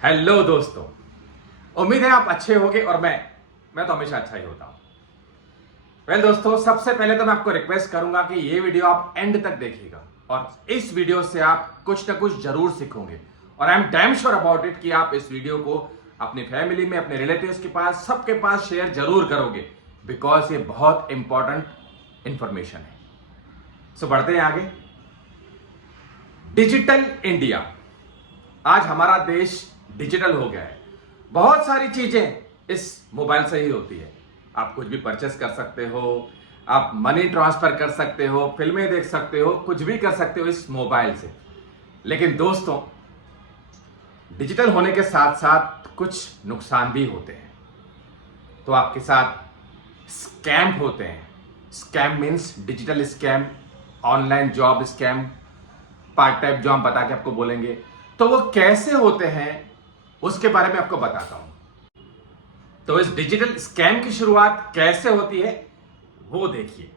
Hello दोस्तों, उम्मीद है आप अच्छे होंगे और मैं तो हमेशा अच्छा ही होता हूं। वेल दोस्तों, सबसे पहले तो मैं आपको रिक्वेस्ट करूंगा कि ये वीडियो आप एंड तक देखिएगा और इस वीडियो से आप कुछ ना कुछ जरूर सीखोगे और I am damn sure about it कि आप इस वीडियो को अपनी फैमिली में, अपने रिलेटिव्स के पास, सबके पास शेयर जरूर करोगे बिकॉज ये बहुत इंपॉर्टेंट इंफॉर्मेशन है। सो बढ़ते हैं आगे। डिजिटल इंडिया, आज हमारा देश डिजिटल हो गया है। बहुत सारी चीजें इस मोबाइल से ही होती है। आप कुछ भी परचेस कर सकते हो, आप मनी ट्रांसफर कर सकते हो, फिल्में देख सकते हो, कुछ भी कर सकते हो इस मोबाइल से। लेकिन दोस्तों, डिजिटल होने के साथ साथ कुछ नुकसान भी होते हैं। तो आपके साथ स्कैम होते हैं। Scam means digital scam, online job scam, part time job बता के आपको बोलेंगे। तो वो कैसे होते हैं उसके बारे में आपको बताता हूं। तो इस डिजिटल स्कैम की शुरुआत कैसे होती है वो देखिए।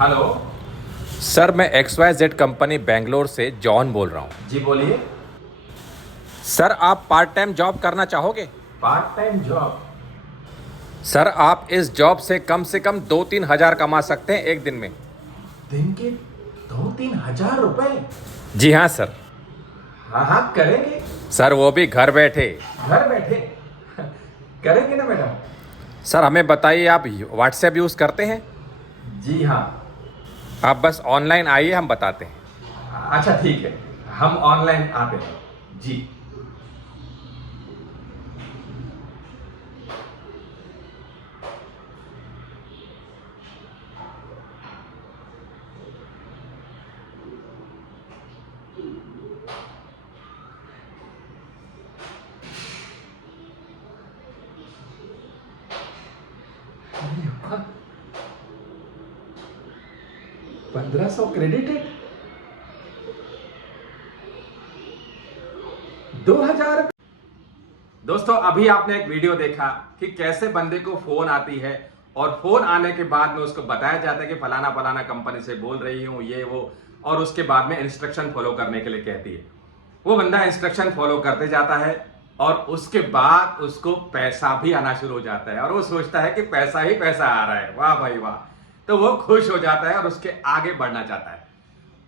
हेलो सर, मैं XYZ कंपनी बेंगलोर से जॉन बोल रहा हूँ। जी, बोलिए। सर, आप पार्ट टाइम जॉब करना चाहोगे? Part time job? सर, आप इस जॉब से कम 2-3 हज़ार कमा सकते हैं एक दिन में। दिन के 2-3 हजार रुपए? जी हाँ सर। हाँ हाँ, करेंगे। सर, वो भी घर बैठे। घर बैठे करेंगे ना मैडम। सर, हमें बताइए, आप व्हाट्सएप यूज़ करते हैं? जी हाँ। आप बस ऑनलाइन आइए, हम बताते हैं। अच्छा ठीक है, हम ऑनलाइन आते हैं जी। अरे वाह, 1500 क्रेडिटेड, 2000। दोस्तों, अभी आपने एक वीडियो देखा कि कैसे बंदे को फोन आती है और फोन आने के बाद में उसको बताया जाता है कि फलाना फलाना कंपनी से बोल रही हूं, ये वो, और उसके बाद में इंस्ट्रक्शन फॉलो करने के लिए कहती है। वो बंदा इंस्ट्रक्शन फॉलो करते जाता है और उसके बाद उसको पैसा भी आना शुरू हो जाता है और वो सोचता है कि पैसा ही पैसा आ रहा है, वाह भाई वाह। तो वो खुश हो जाता है और उसके आगे बढ़ना चाहता है।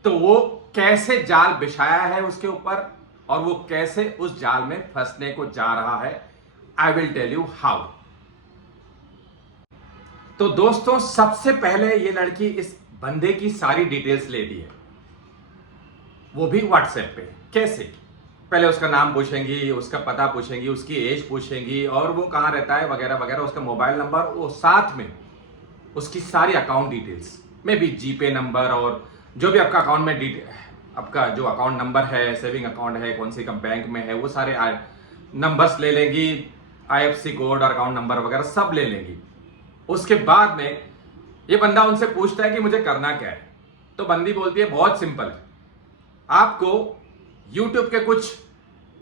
तो वो कैसे जाल बिछाया है उसके ऊपर और वो कैसे उस जाल में फंसने को जा रहा है, I will tell you how. तो दोस्तों, सबसे पहले ये लड़की इस बंदे की सारी डिटेल्स ले ली है, वो भी व्हाट्सएप पे। कैसे? पहले उसका नाम पूछेंगी, उसका पता पूछेंगी, उसकी एज पूछेंगी और वो कहां रहता है वगैरह वगैरह, उसका मोबाइल नंबर, वो साथ में उसकी सारी अकाउंट डिटेल्स में भी जीपे नंबर और जो भी आपका अकाउंट में आपका जो अकाउंट नंबर है, सेविंग अकाउंट है, कौन सी बैंक में है, वो सारे नंबर्स ले लेंगी, IFSC कोड और अकाउंट नंबर वगैरह सब ले लेंगी। उसके बाद में ये बंदा उनसे पूछता है कि मुझे करना क्या है। तो बंदी बोलती है बहुत सिंपल है, आपको YouTube के कुछ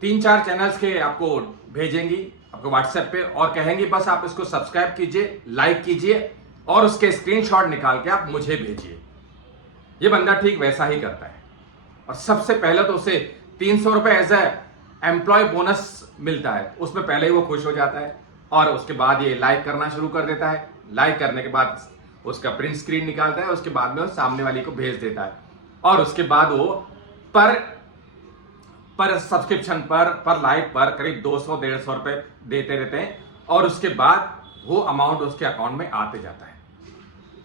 3-4 चैनल्स के आपको भेजेंगी आपको व्हाट्सएप पे और कहेंगी बस आप इसको सब्सक्राइब कीजिए, लाइक कीजिए और उसके स्क्रीनशॉट निकाल के आप मुझे भेजिए। ये बंदा ठीक वैसा ही करता है और सबसे पहले तो उसे 300 रुपए एज एम्प्लॉय बोनस मिलता है, उसमें पहले ही वो खुश हो जाता है और उसके बाद ये लाइक करना शुरू कर देता है। लाइक करने के बाद उसका प्रिंट स्क्रीन निकालता है, उसके बाद में वो सामने वाली को भेज देता है और उसके बाद वो पर सब्सक्रिप्शन पर लाइक पर करीब 200-150 रुपए देते रहते हैं और उसके बाद वो अमाउंट उसके अकाउंट में आते जाता है।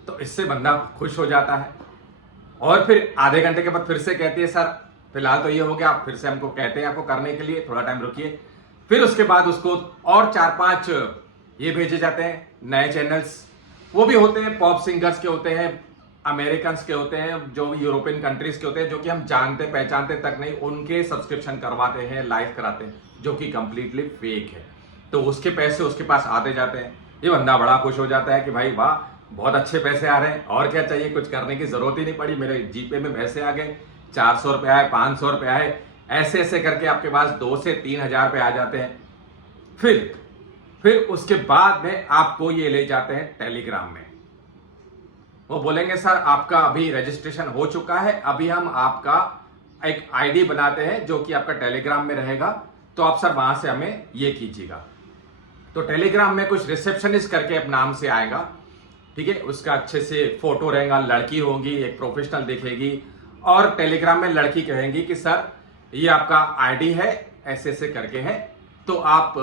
तो इससे बंदा खुश हो जाता है और फिर आधे घंटे के बाद फिर से कहती है सर फिलहाल तो ये हो गया, आप फिर से हमको कहते हैं आपको करने के लिए, थोड़ा टाइम रुकिए। फिर उसके बाद उसको और 4-5 ये भेजे जाते हैं नए चैनल्स। वो भी होते हैं पॉप सिंगर्स के होते हैं, अमेरिकन के होते हैं, जो यूरोपियन कंट्रीज के होते हैं, जो कि हम जानते पहचानते तक नहीं, उनके सब्सक्रिप्शन करवाते हैं, लाइव कराते हैं, जो कि कंप्लीटली फेक है। तो उसके पैसे उसके पास आते जाते हैं। ये बंदा बड़ा खुश हो जाता है कि भाई वाह, बहुत अच्छे पैसे आ रहे हैं, और क्या चाहिए, कुछ करने की जरूरत ही नहीं पड़ी, मेरे जीपे में पैसे आ गए, 400 रुपए आए, 500 रुपए आए, ऐसे ऐसे करके आपके पास 2 से 3 हजार रुपए आ जाते हैं। फिर उसके बाद में आपको ये ले जाते हैं टेलीग्राम में। वो बोलेंगे सर आपका अभी रजिस्ट्रेशन हो चुका है, अभी हम आपका एक आईडी बनाते हैं जो कि आपका टेलीग्राम में रहेगा, तो आप सर वहां से हमें ये कीजिएगा। तो टेलीग्राम में कुछ रिसेप्शनिस्ट करके अब नाम से आएगा, ठीक है, उसका अच्छे से फोटो रहेगा, लड़की होगी, एक प्रोफेशनल दिखेगी, और टेलीग्राम में लड़की कहेंगी कि सर ये आपका आईडी है, ऐसे ऐसे करके है, तो आप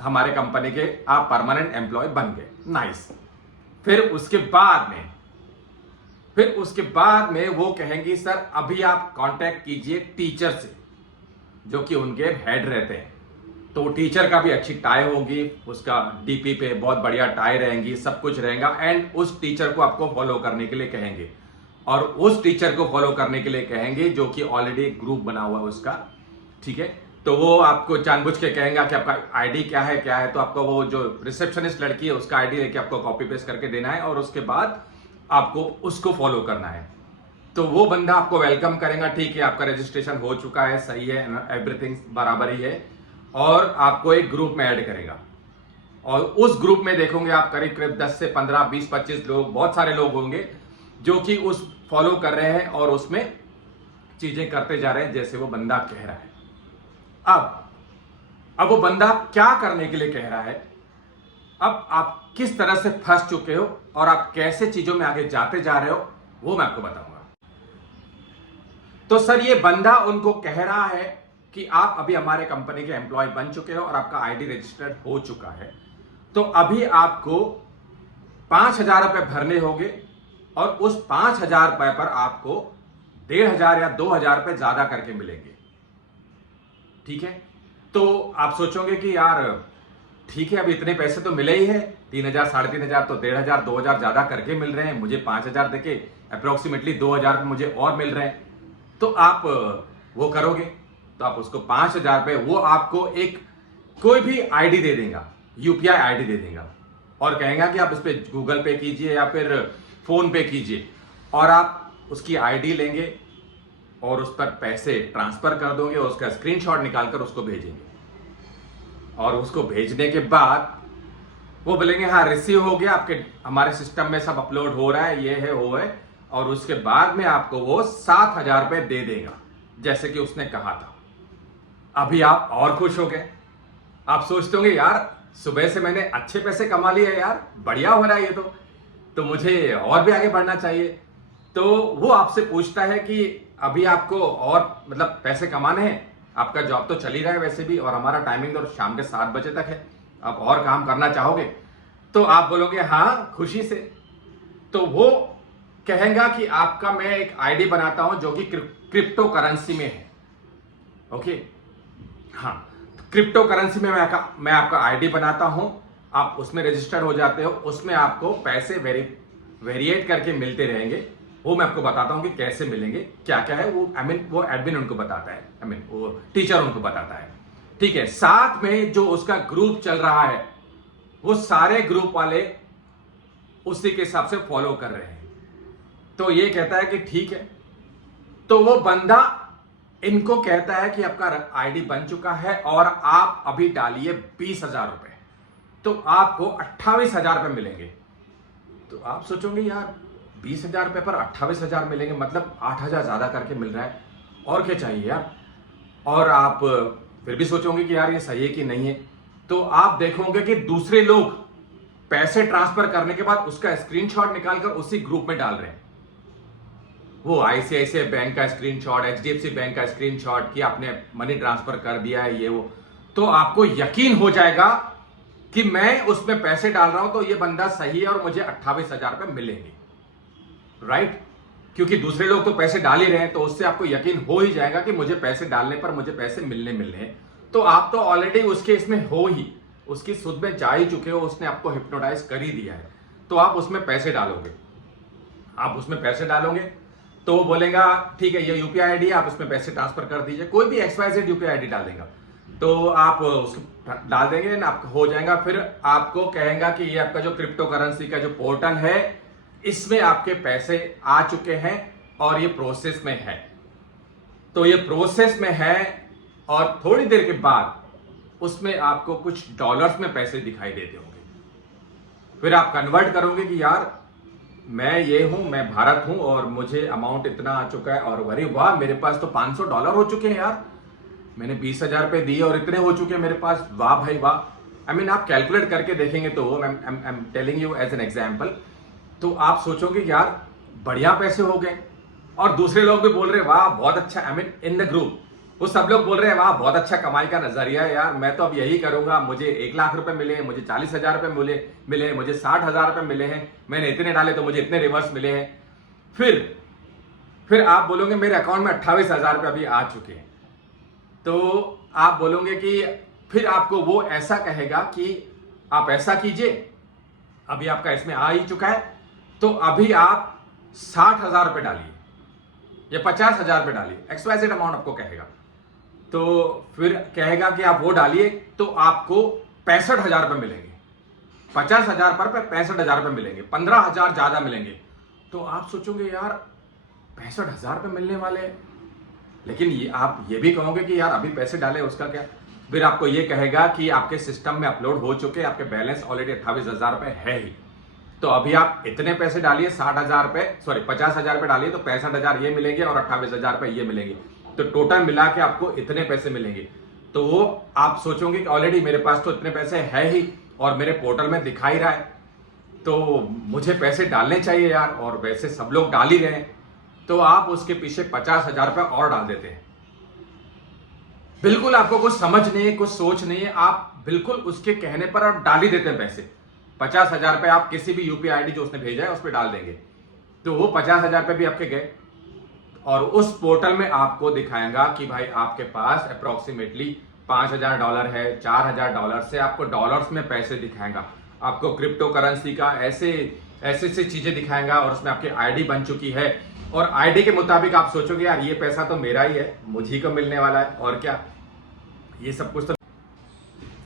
हमारे कंपनी के आप परमानेंट एम्प्लॉय बन गए। नाइस। फिर उसके बाद में वो कहेंगी सर अभी आप कांटेक्ट कीजिए टीचर से, जो कि उनके हेड रहते हैं। तो टीचर का भी अच्छी टाई होगी, उसका डीपी पे बहुत बढ़िया टाई रहेंगी, सब कुछ रहेगा, एंड उस टीचर को आपको फॉलो करने के लिए कहेंगे, और उस टीचर को फॉलो करने के लिए कहेंगे जो कि ऑलरेडी एक ग्रुप बना हुआ है उसका, ठीक है। तो वो आपको जानबूझ के कहेंगे कि आपका आईडी क्या है, तो आपको वो जो रिसेप्शनिस्ट लड़की है उसका आईडी लेके आपको कॉपी पेस्ट करके देना है, और उसके बाद आपको उसको फॉलो करना है। तो वो बंदा आपको वेलकम करेगा, ठीक है आपका रजिस्ट्रेशन हो चुका है, सही है, एवरीथिंग बराबर ही है, और आपको एक ग्रुप में ऐड करेगा। और उस ग्रुप में देखोगे आप करीब करीब 10 से 15, 20, 25 लोग, बहुत सारे लोग होंगे जो कि उस फॉलो कर रहे हैं और उसमें चीजें करते जा रहे हैं जैसे वो बंदा कह रहा है। अब वो बंदा क्या करने के लिए कह रहा है, अब आप किस तरह से फंस चुके हो और आप कैसे चीजों में आगे जाते जा रहे हो, वो मैं आपको बताऊंगा। तो सर ये बंदा उनको कह रहा है कि आप अभी हमारे कंपनी के एम्प्लॉय बन चुके हो और आपका आईडी रजिस्टर्ड हो चुका है, तो अभी आपको 5,000 रुपए भरने होंगे, और उस 5,000 रुपए पर आपको 1,500 या 2,000 रुपए ज्यादा करके मिलेंगे, ठीक है। तो आप सोचोगे कि यार ठीक है, अभी इतने पैसे तो मिले ही है, 3,000, 3,500, तो 1,500, 2,000 ज्यादा करके मिल रहे हैं, मुझे 5,000 देके अप्रोक्सीमेटली 2,000 मुझे और मिल रहे हैं, तो आप वो करोगे। तो आप उसको 5,000 रुपए, वो आपको एक कोई भी आईडी दे देगा, यूपीआई आईडी दे देगा, और कहेगा कि आप इस पे गूगल पे कीजिए या फिर फोन पे कीजिए, और आप उसकी आईडी लेंगे और उस पर पैसे ट्रांसफर कर दोगे, उसका स्क्रीनशॉट निकालकर उसको भेजेंगे, और उसको भेजने के बाद वो बोलेंगे हाँ रिसीव हो गया, आपके हमारे सिस्टम में सब अपलोड हो रहा है, ये है वो है, और उसके बाद में आपको वो 7,000 रुपए दे देगा जैसे कि उसने कहा था। अभी आप और खुश हो गए, आप सोचते होंगे यार सुबह से मैंने अच्छे पैसे कमा लिए यार, बढ़िया हो रहा है ये तो मुझे और भी आगे बढ़ना चाहिए। तो वो आपसे पूछता है कि अभी आपको और मतलब पैसे कमाने हैं, आपका जॉब तो चल ही रहा है वैसे भी, और हमारा टाइमिंग तो शाम के 7 बजे तक है, आप और काम करना चाहोगे? तो आप बोलोगे हाँ खुशी से। तो वो कहेगा कि आपका मैं एक आईडी बनाता हूं जो कि क्रिप्टो करेंसी में है, ओके हाँ, क्रिप्टो करेंसी में मैं आपका आईडी बनाता हूं, आप उसमें रजिस्टर हो जाते हो, उसमें आपको पैसे वेरिएट करके मिलते रहेंगे। वो मैं आपको बताता हूं कि कैसे मिलेंगे, क्या क्या है वो, वो एडमिन उनको बताता है, वो टीचर उनको बताता है, ठीक है। साथ में जो उसका ग्रुप चल रहा है, वो सारे ग्रुप वाले उसी के हिसाब से फॉलो कर रहे हैं। तो ये कहता है कि ठीक है। तो वो बंदा इनको कहता है कि आपका आईडी बन चुका है और आप अभी डालिए 20,000 रुपए, तो आपको 28,000 रुपए मिलेंगे। तो आप सोचोगे यार 20,000 रुपए पर 28,000 मिलेंगे, मतलब 8,000 ज्यादा करके मिल रहा है, और क्या चाहिए यार। और आप फिर भी सोचोगे कि यार ये सही है कि नहीं है। तो आप देखोगे कि दूसरे लोग पैसे ट्रांसफर करने के बाद उसका स्क्रीनशॉट निकालकर उसी ग्रुप में डाल रहे हैं। वो आईसीआईसीआई बैंक का स्क्रीनशॉट, एचडीएफसी बैंक का स्क्रीनशॉट कि आपने मनी ट्रांसफर कर दिया है, ये वो। तो आपको यकीन हो जाएगा कि मैं उसमें पैसे डाल रहा हूं तो ये बंदा सही है और मुझे 28,000 रुपए मिलेंगे, राइट। क्योंकि दूसरे लोग तो पैसे डाल ही रहे हैं, तो उससे आपको यकीन हो ही जाएगा कि मुझे पैसे डालने पर मुझे पैसे मिलने हैं। तो आप तो ऑलरेडी उसके इसमें हो ही, उसकी सुध में जा ही चुके हो, उसने आपको हिप्नोटाइज कर ही दिया है। तो आप उसमें पैसे डालोगे, तो वो बोलेगा ठीक है ये यूपीआई आईडी है, आप उसमें पैसे ट्रांसफर कर दीजिए, कोई भी XYZ यूपीआई आईडी डाल देगा, तो आप उसको डाल देंगे ना, आपको हो जाएगा। फिर आपको कहेगा कि ये आपका जो क्रिप्टो करेंसी का जो पोर्टल है, इसमें आपके पैसे आ चुके हैं और ये प्रोसेस में है। तो ये प्रोसेस में है और थोड़ी देर के बाद उसमें आपको कुछ डॉलर्स में पैसे दिखाई देते होंगे। फिर आप कन्वर्ट करोगे कि यार मैं ये हूं, मैं भारत हूं और मुझे अमाउंट इतना आ चुका है। और अरे वाह, मेरे पास तो $500 हो चुके हैं यार, मैंने 20,000 रुपए दिए और इतने हो चुके हैं मेरे पास। वाह भाई वाह। आई मीन आप कैलकुलेट करके देखेंगे तो I am telling you as an example, तो आप सोचोगे कि यार बढ़िया पैसे हो गए। और दूसरे लोग भी बोल रहे वाह बहुत अच्छा, I mean in the group वो सब लोग बोल रहे हैं वाह बहुत अच्छा कमाई का नजरिया है यार, मैं तो अब यही करूंगा, मुझे 1 लाख रुपए मिले हैं, मुझे 40,000 रुपए मिले, मुझे 60,000 रुपए मिले हैं, मैंने इतने डाले तो मुझे इतने रिवर्स मिले हैं। फिर आप बोलोगे मेरे अकाउंट में 28,000 रुपए अभी आ चुके हैं, तो आप बोलोगे कि फिर आपको वो ऐसा कहेगा कि आप ऐसा कीजिए, अभी आपका इसमें आ ही चुका है तो अभी आप 60,000 रुपए डालिए या 50,000 रुपए डालिए, XYZ अमाउंट आपको कहेगा। तो फिर कहेगा कि आप वो डालिए तो आपको 65,000 रुपए मिलेंगे, 50,000 पर 65,000 रुपए मिलेंगे, 15,000 ज्यादा मिलेंगे। तो आप सोचोगे यार 65,000 रुपए मिलने वाले हैं, लेकिन आप ये भी कहोगे कि यार अभी पैसे डाले उसका क्या। फिर आपको ये कहेगा कि आपके सिस्टम में अपलोड हो चुके, आपके बैलेंस ऑलरेडी 28,000 रुपए है ही, तो अभी आप इतने पैसे डालिए, 60,000 रुपए, सॉरी 50,000 रुपए डालिए तो 65,000 ये मिलेंगे और 28,000 रुपए ये मिलेंगे, तो टोटल मिला के आपको इतने पैसे मिलेंगे। तो वो आप सोचोगे कि ऑलरेडी मेरे पास तो इतने पैसे है ही और मेरे पोर्टल में दिखा ही रहा है, तो मुझे पैसे डालने चाहिए यार, और वैसे सब लोग डाल ही रहे हैं, तो आप उसके पीछे 50,000 रुपए और डाल देते हैं। बिल्कुल आपको कुछ समझ नहीं है, कुछ सोच नहीं है, आप बिल्कुल उसके कहने पर आप डाल ही देते हैं पैसे। 50,000 रुपए आप किसी भी यूपीआई आईडी जो उसने भेजा है उस पर डाल देंगे, तो वो 50,000 रुपए भी आपके गए और उस पोर्टल में आपको दिखाएगा कि भाई आपके पास अप्रोक्सीमेटली $5,000 है, $4,000 से आपको डॉलर्स में पैसे दिखाएगा, आपको क्रिप्टो करेंसी का ऐसे ऐसे चीजें दिखाएगा और उसमें आपकी आईडी बन चुकी है और आईडी के मुताबिक आप सोचोगे यार ये पैसा तो मेरा ही है, मुझी को मिलने वाला है और क्या, ये सब कुछ तो।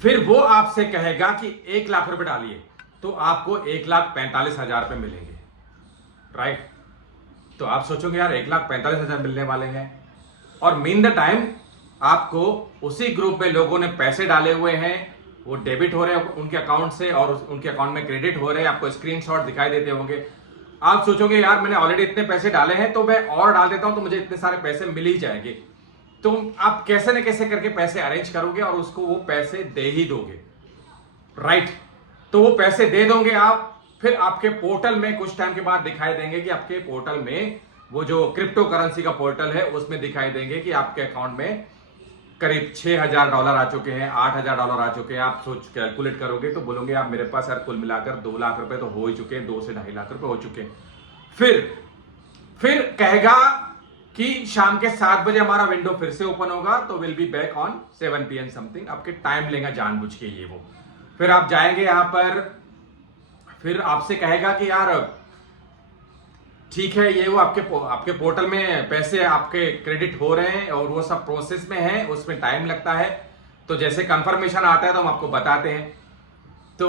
फिर वो आपसे कहेगा कि 1 लाख रुपए डालिए तो आपको 1,45,000 रुपए मिलेंगे, राइट। तो आप सोचोगे यार 1,45,000 मिलने वाले हैं, और मीन द टाइम आपको उसी ग्रुप में लोगों ने पैसे डाले हुए हैं, वो डेबिट हो रहे हैं उनके अकाउंट से और उनके अकाउंट में क्रेडिट हो रहे हैं, आपको स्क्रीनशॉट दिखाई देते होंगे। आप सोचोगे यार मैंने ऑलरेडी इतने पैसे डाले हैं तो मैं और डाल देता हूं तो मुझे इतने सारे पैसे मिल ही जाएंगे। तो आप कैसे न कैसे करके पैसे अरेंज करोगे और उसको वो पैसे दे ही दोगे, राइट। तो वो पैसे दे दोगे आप, फिर आपके पोर्टल में कुछ टाइम के बाद दिखाई देंगे कि आपके पोर्टल में वो जो क्रिप्टो करेंसी का पोर्टल है उसमें दिखाई देंगे कि आपके अकाउंट में करीब $6,000 आ चुके हैं, $8,000 आ चुके हैं। आप सोच कैलकुलेट करोगे तो बोलोगे आप मेरे पास यार कुल मिलाकर 2 लाख रुपए तो हो ही चुके हैं, 2 से 2.5 लाख रुपए हो चुके हैं। फिर कहेगा कि शाम के 7 बजे हमारा विंडो फिर से ओपन होगा तो will be back on 7 PM something, आपके टाइम लेगा जानबूझ के ये वो। फिर आप जाएंगे यहां पर, फिर आपसे कहेगा कि यार ठीक है ये वो आपके पोर्टल में पैसे आपके क्रेडिट हो रहे हैं और वो सब प्रोसेस में है, उसमें टाइम लगता है, तो जैसे कंफर्मेशन आता है तो हम आपको बताते हैं। तो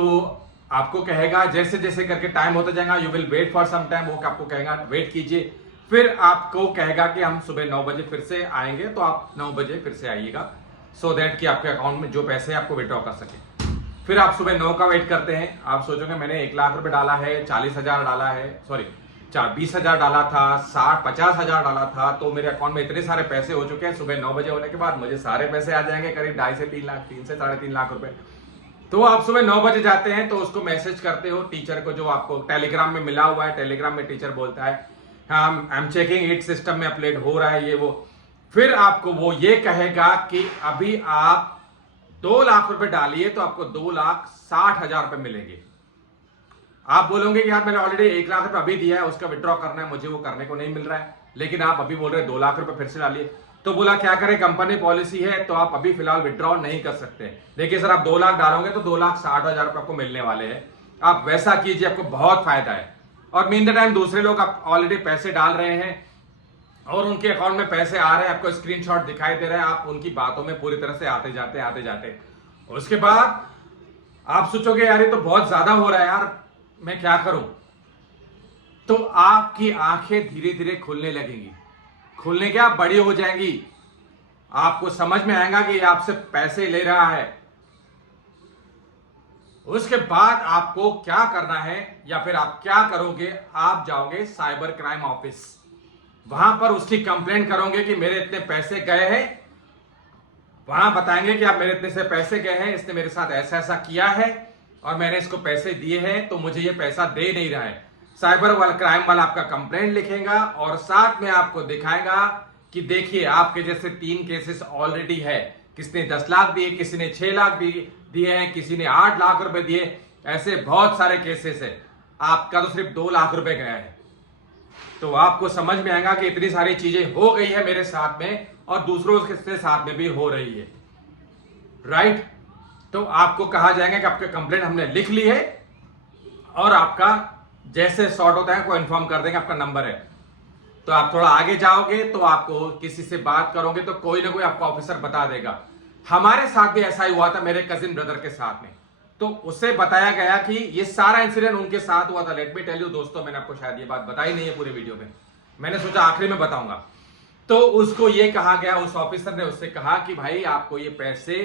आपको कहेगा जैसे जैसे करके टाइम होता जाएगा, you will wait for some time, वो आपको कहेगा वेट कीजिए। फिर आपको कहेगा कि हम सुबह 9 बजे फिर से आएंगे, तो आप 9 बजे फिर से आइएगा सो दैट कि आपके अकाउंट में जो पैसे हैं आपको विड्रॉ कर सके। फिर आप सुबह 9 का वेट करते हैं, आप सोचोगे मैंने 1 लाख रुपए डाला है, 40,000 डाला है, सॉरी 20,000 डाला था, 50,000 डाला था, तो मेरे अकाउंट में इतने सारे पैसे हो चुके हैं, सुबह 9 बजे होने के बाद मुझे सारे पैसे आ जाएंगे करीब 2.5 से 3 लाख, 3 से 3.5 लाख रुपए। तो आप सुबह 9 बजे जाते हैं तो उसको मैसेज करते हो टीचर को, जो आपको टेलीग्राम में मिला हुआ है। टेलीग्राम में टीचर बोलता है हाँ I am checking it, system में अपलोड हो रहा है ये वो। फिर आपको वो ये कहेगा कि अभी आप 2 लाख रुपए डालिए तो आपको 2,60,000 रुपए मिलेंगे। आप बोलोगे कि यार मैंने ऑलरेडी 1 लाख रुपए अभी दिया है, उसका विड्रॉ करना है, मुझे वो करने को नहीं मिल रहा है, लेकिन आप अभी बोल रहे हैं 2 लाख रुपए फिर से डालिए। तो बोला क्या करें, कंपनी पॉलिसी है तो आप अभी फिलहाल विड्रॉ नहीं कर सकते। देखिए सर आप 2 लाख डालोगे तो 2,60,000 रुपए आपको मिलने वाले हैं, आप वैसा कीजिए, आपको बहुत फायदा है। और मीन द टाइम दूसरे लोग आप ऑलरेडी पैसे डाल रहे हैं और उनके अकाउंट में पैसे आ रहे हैं, आपको स्क्रीनशॉट दिखाई दे रहा है, आप उनकी बातों में पूरी तरह से आते जाते। उसके बाद आप सोचोगे यार ये तो बहुत ज्यादा हो रहा है यार, मैं क्या करूं। तो आपकी आंखें धीरे धीरे खुलने लगेंगी, खुलने क्या बड़ी हो जाएंगी, आपको समझ में आएगा कि ये आपसे पैसे ले रहा है। उसके बाद आपको क्या करना है या फिर आप क्या करोगे, आप जाओगे साइबर क्राइम ऑफिस, वहां पर उसकी कंप्लेंट करोगे कि मेरे इतने पैसे गए हैं। वहां बताएंगे कि आप मेरे इतने से पैसे गए हैं, इसने मेरे साथ ऐसा ऐसा किया है और मैंने इसको पैसे दिए हैं तो मुझे ये पैसा दे नहीं रहा है। साइबर वाला क्राइम वाला आपका कंप्लेंट लिखेगा और साथ में आपको दिखाएगा कि देखिए आपके जैसे 3 केसेस ऑलरेडी है, किसने 10 लाख दिए, किसी ने 6 लाख दिए हैं, किसी ने 8 लाख रुपए दिए, ऐसे बहुत सारे केसेस है। आपका तो सिर्फ 2 लाख रुपए गया है। तो आपको समझ में आएगा कि इतनी सारी चीजें हो गई है मेरे साथ में और दूसरों के साथ में भी हो रही है, राइट। तो आपको कहा जाएगा कि आपका कंप्लेंट हमने लिख ली है और आपका जैसे सॉर्ट होता है को इन्फॉर्म कर देंगे, आपका नंबर है। तो आप थोड़ा आगे जाओगे तो आपको किसी से बात करोगे तो कोई ना कोई आपको ऑफिसर बता देगा। हमारे साथ भी ऐसा ही हुआ था, मेरे कजिन ब्रदर के साथ में। तो उससे बताया गया कि ये सारा इंसिडेंट उनके साथ हुआ था। लेट मी टेल यू दोस्तों, मैंने आपको शायद ये बात बताई नहीं है पूरे वीडियो में, मैंने सोचा आखिरी में बताऊंगा। तो उसको ये कहा गया, उस ऑफिसर ने उससे कहा कि भाई आपको ये पैसे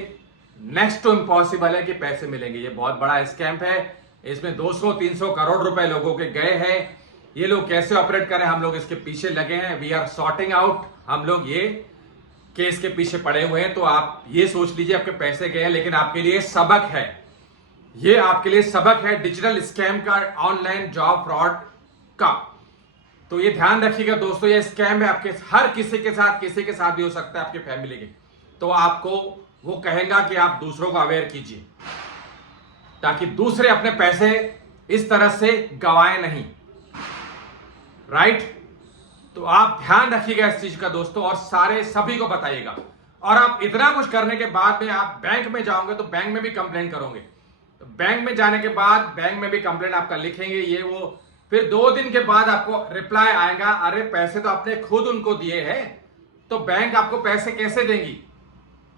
नेक्स्ट टू इम्पॉसिबल है कि पैसे मिलेंगे, ये बहुत बड़ा स्कैम है, इसमें 200-300 करोड़ रुपए लोगों के गए हैं। ये लोग कैसे ऑपरेट करें, हम लोग इसके पीछे लगे हैं, वी आर सॉर्टिंग आउट, हम लोग ये केस के पीछे पड़े हुए हैं। तो आप ये सोच लीजिए आपके पैसे गए हैं, लेकिन आपके लिए सबक है, ये आपके लिए सबक है डिजिटल स्कैम का, ऑनलाइन जॉब फ्रॉड का। तो ये ध्यान रखिएगा दोस्तों, ये स्कैम है, आपके हर किसी के साथ भी हो सकता है, आपके फैमिली के। तो आपको वो कहेगा कि आप दूसरों को अवेयर कीजिए ताकि दूसरे अपने पैसे इस तरह से गवाएं नहीं, राइट। तो आप ध्यान रखिएगा इस चीज का दोस्तों और सभी को बताइएगा। और आप इतना कुछ करने के बाद में आप बैंक में जाओगे तो बैंक में भी कंप्लेंट करोगे, तो बैंक में जाने के बाद बैंक में भी कंप्लेंट आपका लिखेंगे ये वो, फिर 2 दिन के बाद आपको रिप्लाई आएगा, अरे पैसे तो आपने खुद उनको दिए हैं, तो बैंक आपको पैसे कैसे देंगी,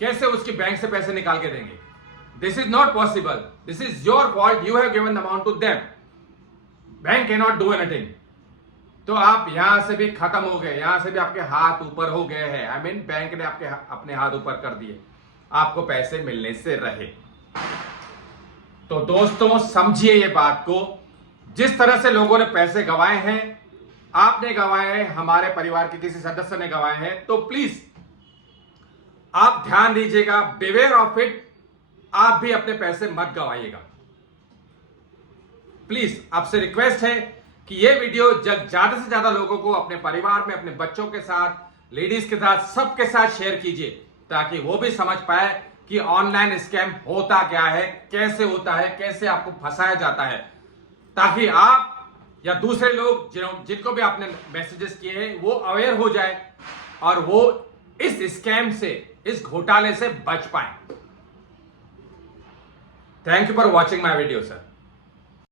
कैसे उसकी बैंक से पैसे निकाल के देंगे। This is not possible, this is your fault, you have given the amount to them, bank can not do anything. तो आप यहां से भी खत्म हो गए, यहां से भी आपके हाथ ऊपर हो गए हैं, आई मीन बैंक ने आपके अपने हाथ ऊपर कर दिए, आपको पैसे मिलने से रहे। तो दोस्तों समझिए ये बात को, जिस तरह से लोगों ने पैसे गंवाए हैं, आपने गंवाए हैं, हमारे परिवार के किसी सदस्य ने गंवाए हैं, तो प्लीज आप ध्यान दीजिएगा, बिवेयर ऑफ इट, आप भी अपने पैसे मत गंवाइएगा। प्लीज आपसे रिक्वेस्ट है कि ये वीडियो ज्यादा से ज्यादा लोगों को अपने परिवार में, अपने बच्चों के साथ, लेडीज के साथ, सबके साथ शेयर कीजिए ताकि वो भी समझ पाए कि ऑनलाइन स्कैम होता क्या है, कैसे होता है, कैसे आपको फंसाया जाता है, ताकि आप या दूसरे लोग जिनको भी आपने मैसेजेस किए हैं वो अवेयर हो जाए और वो इस स्कैम से, इस घोटाले से बच पाए। Thank you for watching my video sir.